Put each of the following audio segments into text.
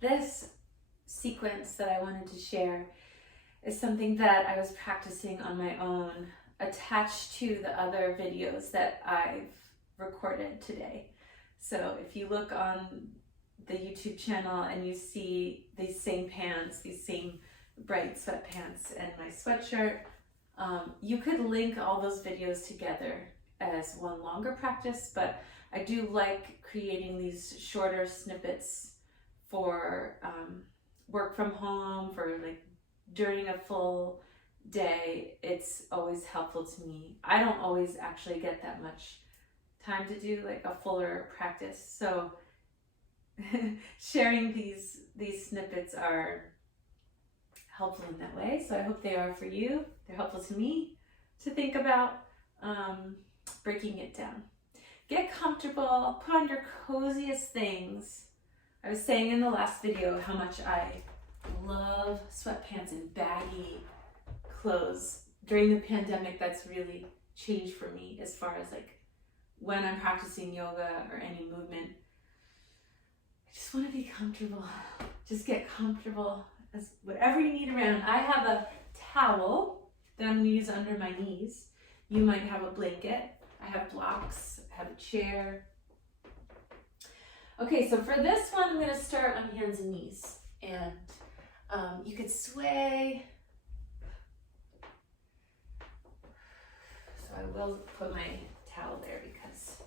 This sequence that I wanted to share is something that I was practicing on my own, attached to the other videos that I've recorded today. So if you look on the YouTube channel and you see these same pants, these same bright sweatpants and my sweatshirt, you could link all those videos together as one longer practice, but I do like creating these shorter snippets for work from home, for like during a full day. It's always helpful to me. I don't always actually get that much time to do like a fuller practice, so sharing these snippets are helpful in that way. So I hope they are for you. They're helpful to me to think about breaking it down. Get comfortable, put on your coziest things. I was saying in the last video how much I love sweatpants and baggy clothes. During the pandemic, that's really changed for me as far as like when I'm practicing yoga or any movement. I just want to be comfortable. Just get comfortable as whatever you need around. I have a towel that I'm going to use under my knees. You might have a blanket. I have blocks. I have a chair. Okay, so for this one, I'm going to start on hands and knees. And you could sway. So I will put my towel there because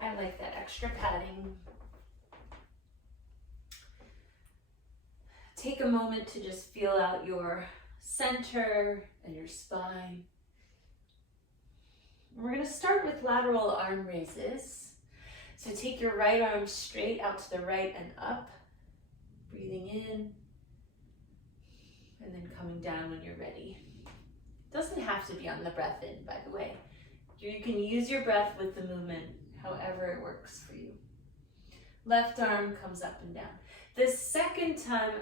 I like that extra padding. Take a moment to just feel out your center and your spine. We're going to start with lateral arm raises. So take your right arm straight out to the right and up, breathing in, and then coming down when you're ready. It doesn't have to be on the breath in, by the way. You can use your breath with the movement, however it works for you. Left arm comes up and down. The second time,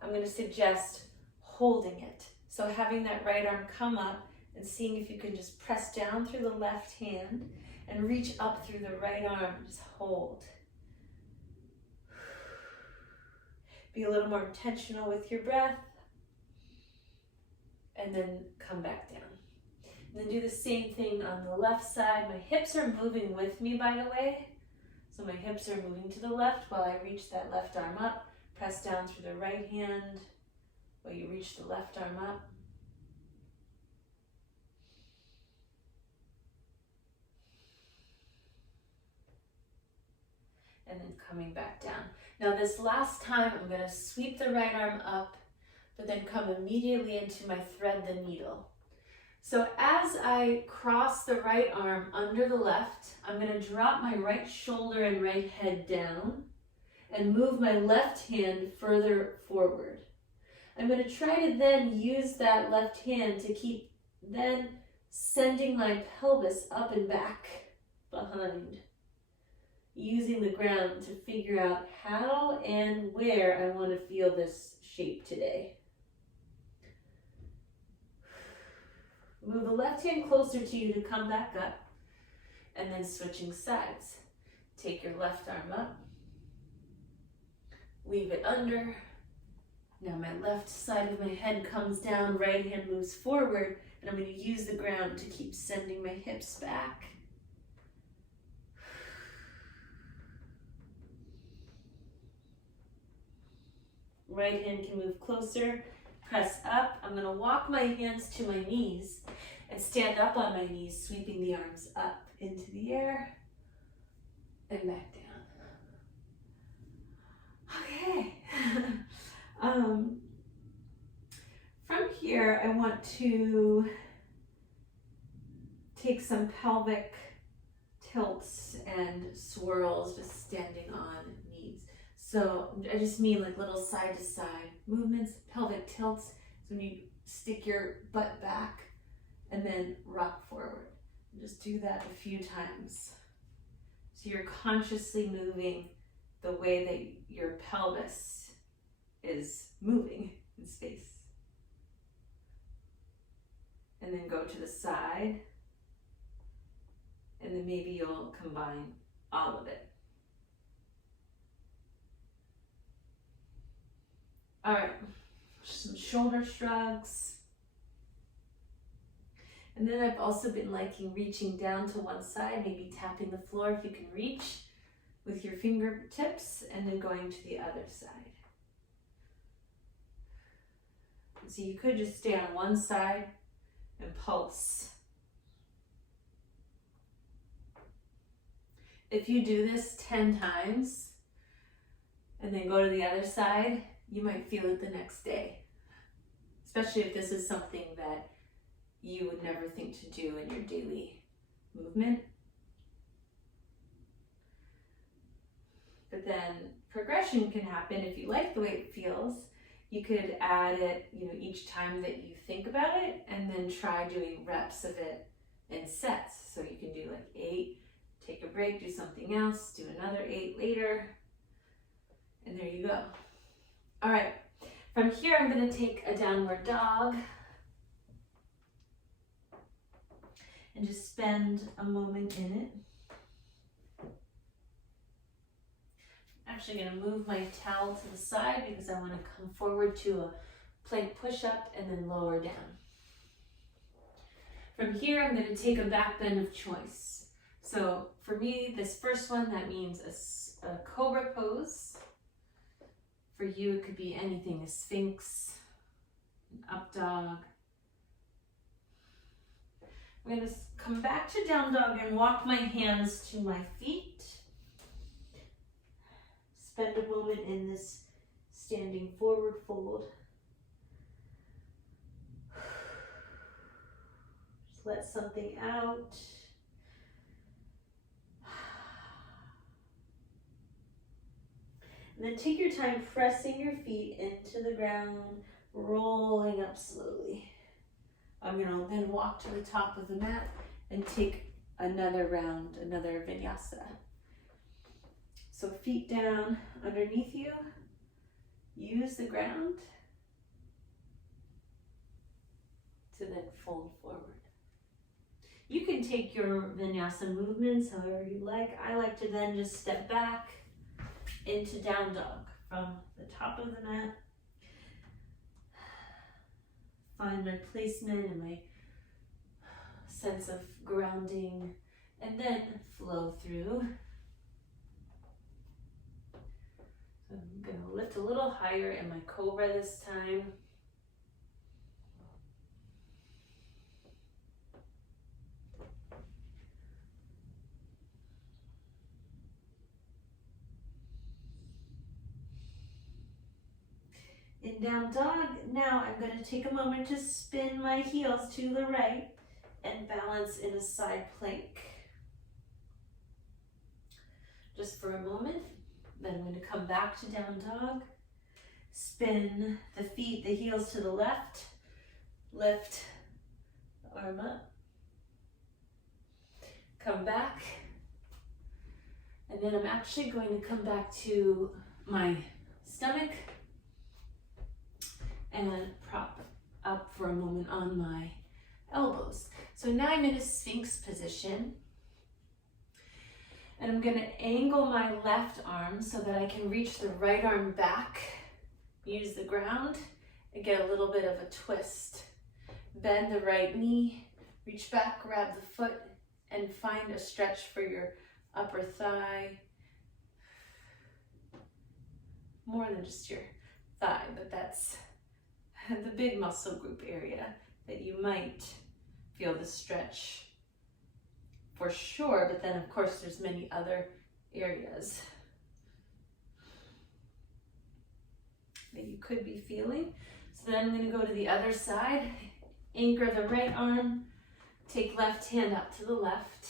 I'm going to suggest holding it. So having that right arm come up and seeing if you can just press down through the left hand and reach up through the right arm. Just hold. Be a little more intentional with your breath. And then come back down. And then do the same thing on the left side. My hips are moving with me, by the way. So my hips are moving to the left while I reach that left arm up. Press down through the right hand while you reach the left arm up. And then coming back down. Now this last time, I'm going to sweep the right arm up, but then come immediately into my thread the needle. So as I cross the right arm under the left, I'm going to drop my right shoulder and right head down and move my left hand further forward. I'm going to try to then use that left hand to keep then sending my pelvis up and back behind, using the ground to figure out how and where I want to feel this shape today. Move the left hand closer to you to come back up, and then switching sides. Take your left arm up, leave it under. Now my left side of my head comes down, right hand moves forward, and I'm going to use the ground to keep sending my hips back. Right hand can move closer. Press up. I'm going to walk my hands to my knees and stand up on my knees, sweeping the arms up into the air and back down. Okay. From here, I want to take some pelvic tilts and swirls, just standing on knees. So I just mean like little side to side movements. Pelvic tilts is when you stick your butt back and then rock forward. And just do that a few times. So you're consciously moving the way that your pelvis is moving in space. And then go to the side. And then maybe you'll combine all of it. All right, some shoulder shrugs. And then I've also been liking reaching down to one side, maybe tapping the floor if you can reach with your fingertips, and then going to the other side. So you could just stay on one side and pulse. If you do this 10 times and then go to the other side, you might feel it the next day, especially if this is something that you would never think to do in your daily movement. But then progression can happen if you like the way it feels. You could add it, each time that you think about it, and then try doing reps of it in sets. So you can do like 8, take a break, do something else, do another 8 later, and there you go. All right, from here I'm going to take a downward dog and just spend a moment in it. I'm actually going to move my towel to the side because I want to come forward to a plank push-up and then lower down. From here, I'm going to take a back bend of choice. So for me, this first one, that means a cobra pose. For you, it could be anything, a sphinx, an up dog. I'm going to come back to down dog and walk my hands to my feet. Spend a moment in this standing forward fold. Just let something out. And then take your time pressing your feet into the ground, rolling up slowly. I'm going to then walk to the top of the mat and take another round, another vinyasa. So feet down underneath you, use the ground to then fold forward. You can take your vinyasa movements however you like. I like to then just step back into down dog from the top of the mat. Find my placement and my sense of grounding, and then flow through. So I'm going to lift a little higher in my cobra this time. In down dog, now I'm going to take a moment to spin my heels to the right and balance in a side plank. Just for a moment. Then I'm going to come back to down dog, spin the feet, the heels to the left, lift the arm up, come back, and then I'm actually going to come back to my stomach and prop up for a moment on my elbows. So now I'm in a Sphinx position. And I'm going to angle my left arm so that I can reach the right arm back, use the ground, and get a little bit of a twist. Bend the right knee, reach back, grab the foot, and find a stretch for your upper thigh. More than just your thigh, but that's the big muscle group area that you might feel the stretch for sure, but then of course there's many other areas that you could be feeling. So then I'm going to go to the other side, anchor the right arm, take left hand up to the left,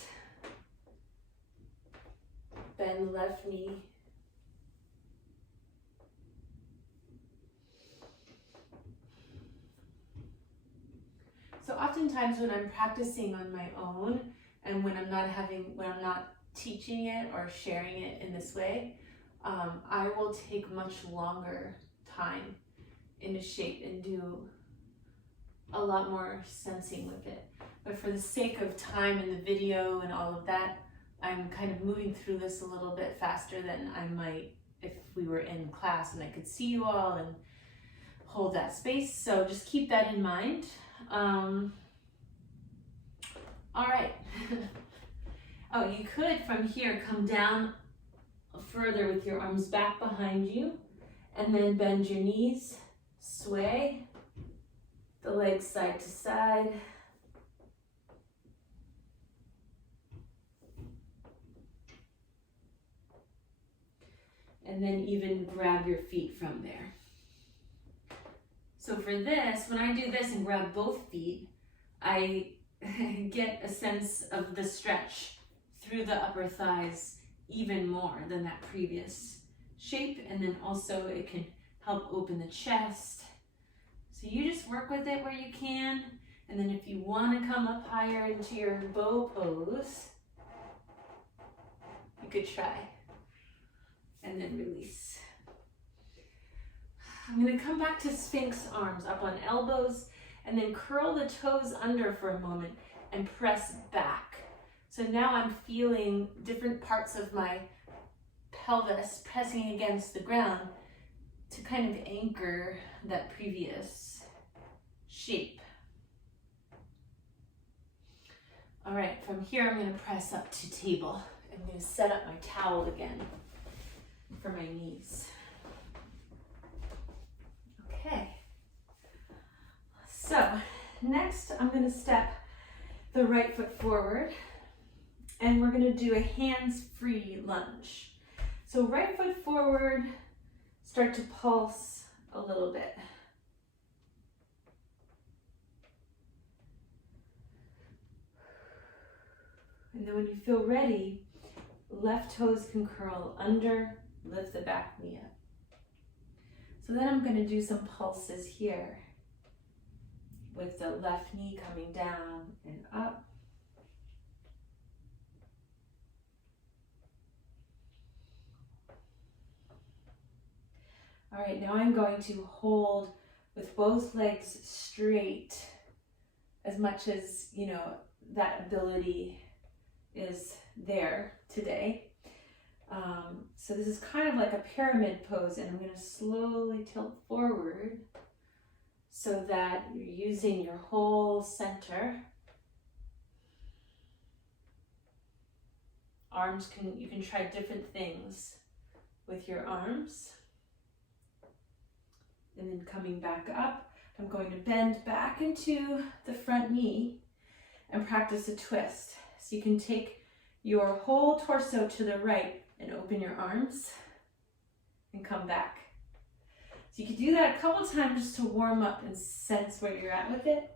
bend the left knee, so oftentimes when I'm practicing on my own, and when I'm not teaching it or sharing it in this way, I will take much longer time into shape and do a lot more sensing with it. But for the sake of time in the video and all of that, I'm kind of moving through this a little bit faster than I might if we were in class and I could see you all and hold that space. So just keep that in mind. All right. Oh, you could from here come down further with your arms back behind you, and then bend your knees, sway the legs side to side. And then even grab your feet from there. So for this, when I do this and grab both feet, I get a sense of the stretch through the upper thighs even more than that previous shape. And then also it can help open the chest. So you just work with it where you can. And then if you want to come up higher into your bow pose, you could try. And then release. I'm going to come back to Sphinx arms up on elbows, and then curl the toes under for a moment and press back. So now I'm feeling different parts of my pelvis pressing against the ground to kind of anchor that previous shape. All right, from here I'm going to press up to table. I'm going to set up my towel again for my knees. Okay. So next I'm going to step the right foot forward, and we're going to do a hands-free lunge. So right foot forward, start to pulse a little bit. And then when you feel ready, left toes can curl under, lift the back knee up. So then I'm going to do some pulses here with the left knee coming down and up. All right, now I'm going to hold with both legs straight as much as, you know, that ability is there today. So this is kind of like a pyramid pose, and I'm going to slowly tilt forward so that you're using your whole center. Arms you can try different things with your arms. And then coming back up, I'm going to bend back into the front knee and practice a twist. So you can take your whole torso to the right and open your arms and come back. So you can do that a couple times just to warm up and sense where you're at with it.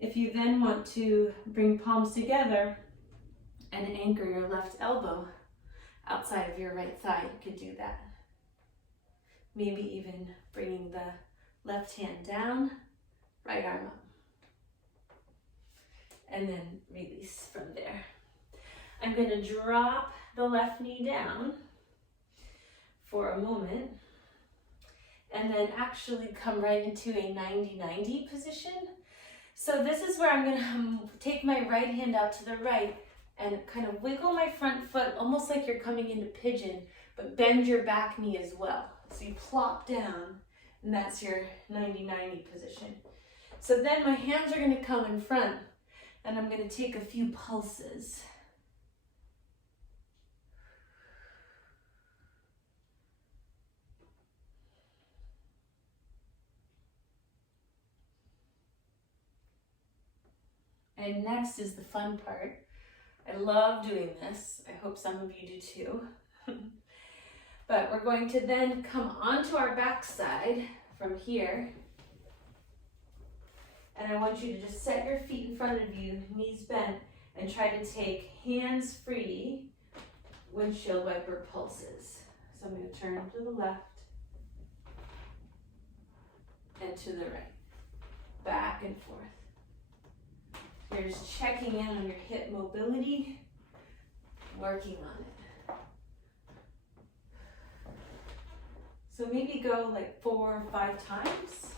If you then want to bring palms together and anchor your left elbow outside of your right thigh, you could do that. Maybe even bringing the left hand down, right arm up. And then release from there. I'm going to drop the left knee down for a moment, and then actually come right into a 90-90 position. So this is where I'm going to take my right hand out to the right and kind of wiggle my front foot, almost like you're coming into pigeon, but bend your back knee as well. So you plop down, and that's your 90-90 position. So then my hands are going to come in front, and I'm going to take a few pulses. And next is the fun part. I love doing this. I hope some of you do too. But we're going to then come onto our backside from here. And I want you to just set your feet in front of you, knees bent, and try to take hands-free windshield wiper pulses. So I'm going to turn to the left and to the right, back and forth. You're just checking in on your hip mobility, working on it. So maybe go like 4 or 5 times.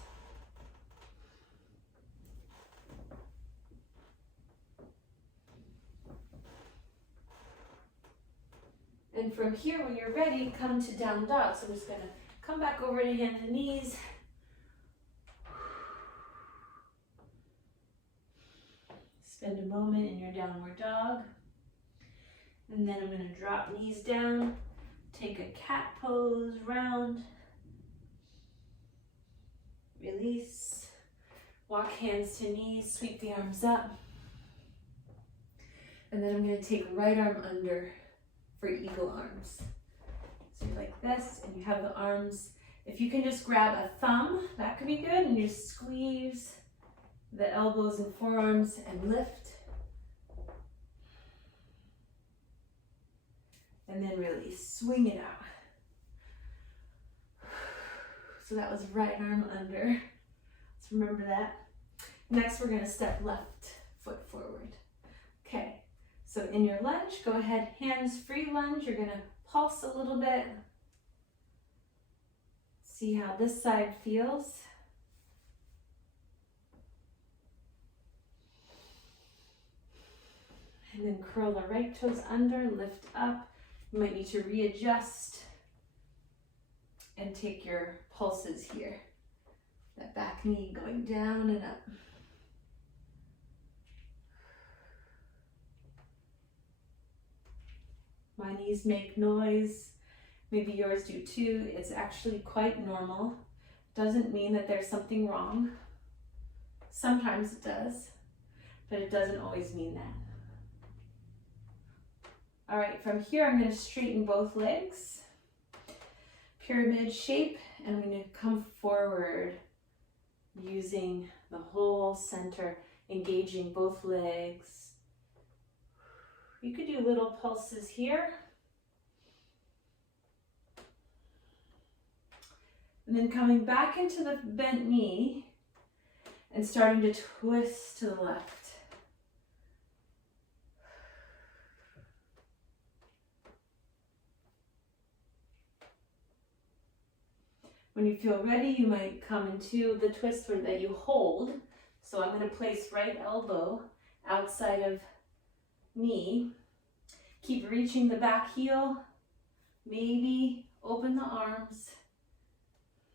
And from here, when you're ready, come to down dog. So I'm just going to come back over to hands and knees, Spend a moment in your downward dog. And then I'm going to drop knees down, take a cat pose, round, release, walk hands to knees, sweep the arms up. And then I'm going to take right arm under for eagle arms. So you're like this, and you have the arms. If you can just grab a thumb, that could be good, and just squeeze the elbows and forearms and lift. And then release, swing it out. So that was right arm under. Let's remember that. Next, we're gonna step left foot forward. Okay, so in your lunge, go ahead, hands free lunge. You're gonna pulse a little bit. See how this side feels. And then curl the right toes under, lift up. You might need to readjust and take your pulses here. That back knee going down and up. My knees make noise. Maybe yours do too. It's actually quite normal. Doesn't mean that there's something wrong. Sometimes it does, but it doesn't always mean that. All right, from here, I'm going to straighten both legs, pyramid shape, and I'm going to come forward using the whole center, engaging both legs. You could do little pulses here. And then coming back into the bent knee and starting to twist to the left. When you feel ready, you might come into the twist that you hold. So I'm going to place right elbow outside of knee. Keep reaching the back heel. Maybe open the arms.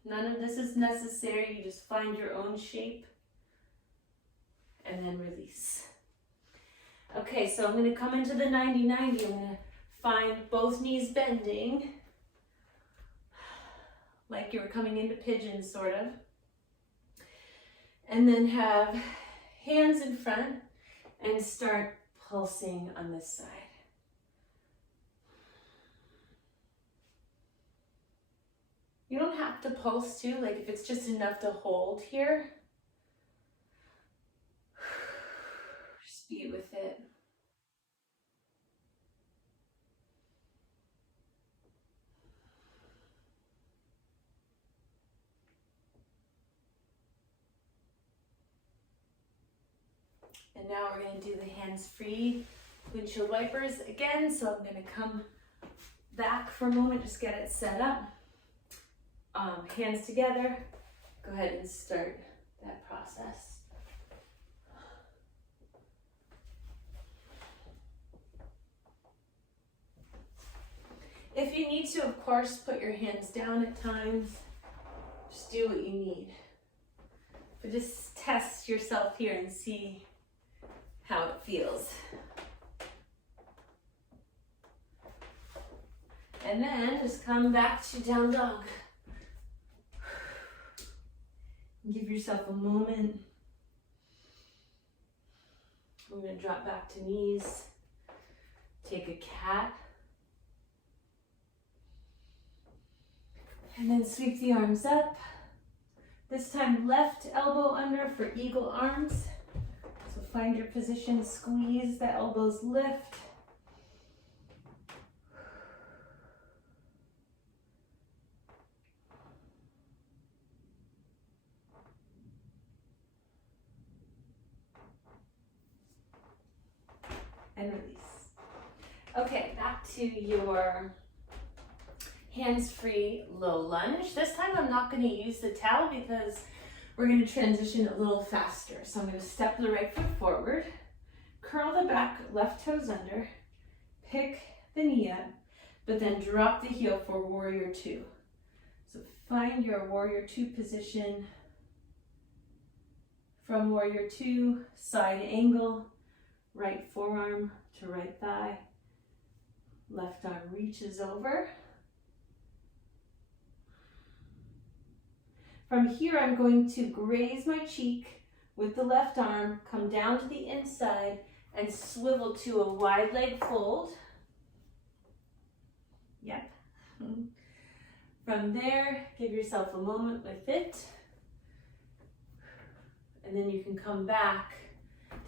None of this is necessary. You just find your own shape. And then release. Okay, so I'm going to come into the 90-90. I'm going to find both knees bending. Like you were coming into pigeon, sort of. And then have hands in front and start pulsing on this side. You don't have to pulse too, like if it's just enough to hold here, just be with it. And now we're going to do the hands-free windshield wipers again. So I'm going to come back for a moment, just get it set up. Hands together. Go ahead and start that process. If you need to, of course, put your hands down at times. Just do what you need. But just test yourself here and see how it feels. And then just come back to down dog. Give yourself a moment. I'm going to drop back to knees. Take a cat. And then sweep the arms up. This time left elbow under for eagle arms. So find your position, squeeze, the elbows lift. And release. Okay, back to your hands-free low lunge. This time I'm not going to use the towel because we're going to transition a little faster. So I'm going to step the right foot forward, curl the back left toes under, pick the knee up, but then drop the heel for warrior two. So find your warrior two position. From warrior two, side angle, Right forearm to right thigh. Left arm reaches over. From here, I'm going to graze my cheek with the left arm, come down to the inside, and swivel to a wide leg fold. Yep. From there, give yourself a moment with it. And then you can come back.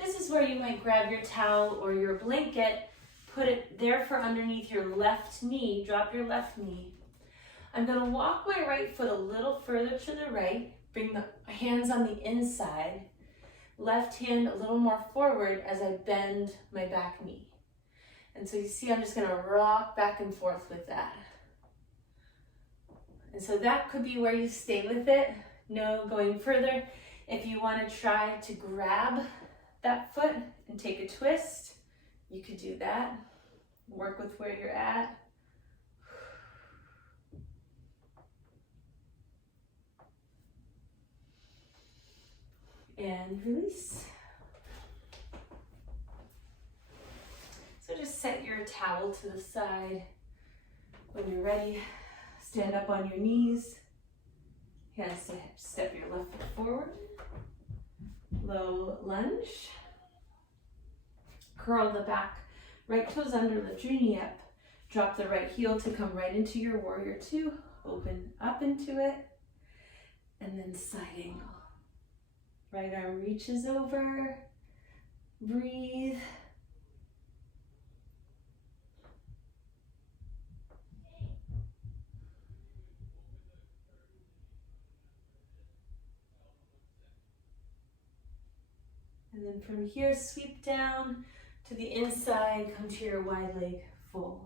This is where you might grab your towel or your blanket, put it there for underneath your left knee, drop your left knee. I'm gonna walk my right foot a little further to the right, bring the hands on the inside, left hand a little more forward as I bend my back knee. And so you see, I'm just gonna rock back and forth with that. And so that could be where you stay with it. No going further. If you wanna try to grab that foot and take a twist, you could do that. Work with where you're at. And release. So just set your towel to the side. When you're ready, stand up on your knees. Hands to step your left foot forward. Low lunge. Curl the back, right toes under, lift your knee up. Drop the right heel to come right into your warrior two. Open up into it. And then side angle. Right arm reaches over. Breathe. And then from here, sweep down to the inside, come to your wide leg fold.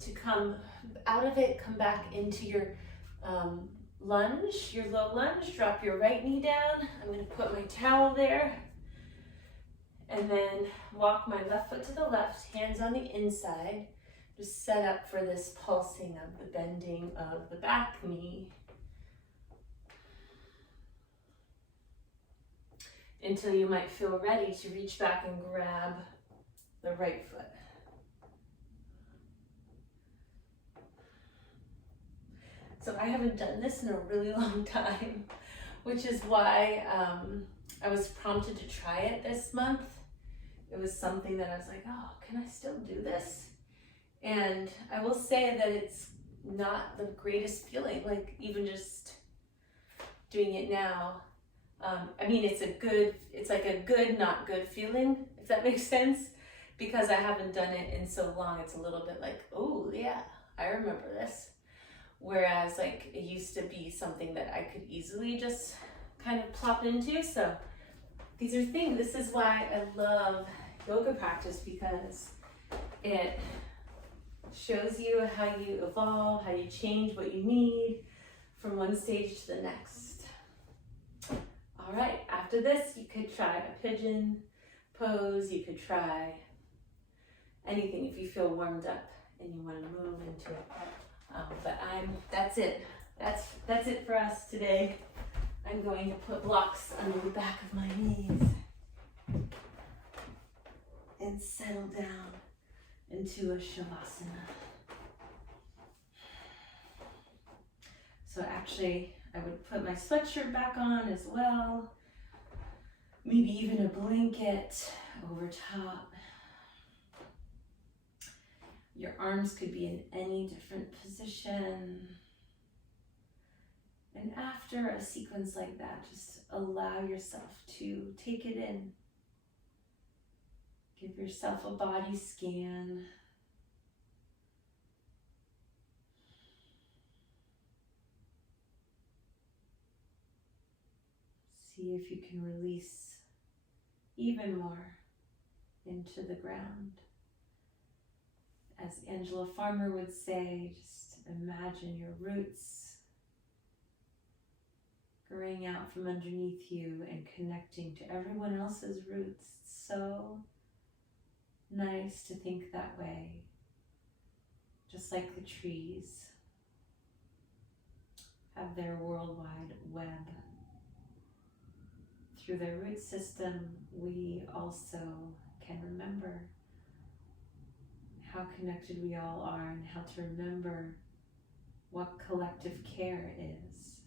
To come out of it, come back into your lunge, your low lunge. Drop your right knee down. I'm going to put my towel there. And then walk my left foot to the left, hands on the inside. Just set up for this pulsing of the bending of the back knee. Until you might feel ready to reach back and grab the right foot. So I haven't done this in a really long time, which is why I was prompted to try it this month. It was something that I was like, oh, can I still do this? And I will say that it's not the greatest feeling, like even just doing it now. I mean, it's like a good, not good feeling, if that makes sense, because I haven't done it in so long. It's a little bit like, oh yeah, I remember this. Whereas like it used to be something that I could easily just kind of plop into. So these are things, this is why I love yoga practice, because it shows you how you evolve, how you change what you need from one stage to the next. All right, after this, you could try a pigeon pose. You could try anything if you feel warmed up and you want to move into it. But that's it. That's it for us today. I'm going to put blocks under the back of my knees and settle down into a Savasana. So actually, I would put my sweatshirt back on as well. Maybe even a blanket over top. Your arms could be in any different position. And after a sequence like that, just allow yourself to take it in. Give yourself a body scan. See if you can release even more into the ground. As Angela Farmer would say, just imagine your roots growing out from underneath you and connecting to everyone else's roots. It's so nice to think that way, just like the trees have their worldwide web. Through their root system, we also can remember how connected we all are and how to remember what collective care is,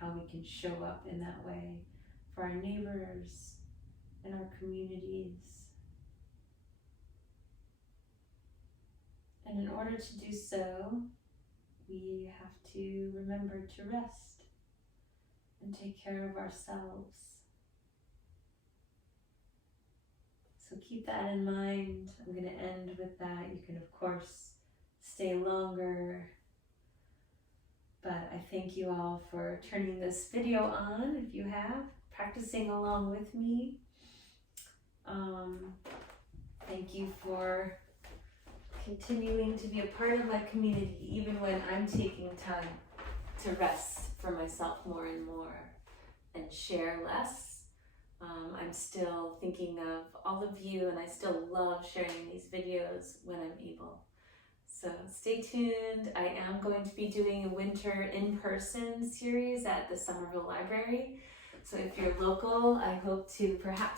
how we can show up in that way for our neighbors and our communities. And in order to do so, we have to remember to rest and take care of ourselves. So keep that in mind. I'm going to end with that. You can, of course, stay longer. But I thank you all for turning this video on, if you have, practicing along with me. Thank you for continuing to be a part of my community, even when I'm taking time to rest for myself more and more and share less. I'm still thinking of all of you, and I still love sharing these videos when I'm able. So stay tuned. I am going to be doing a winter in-person series at the Somerville Library. So if you're local, I hope to perhaps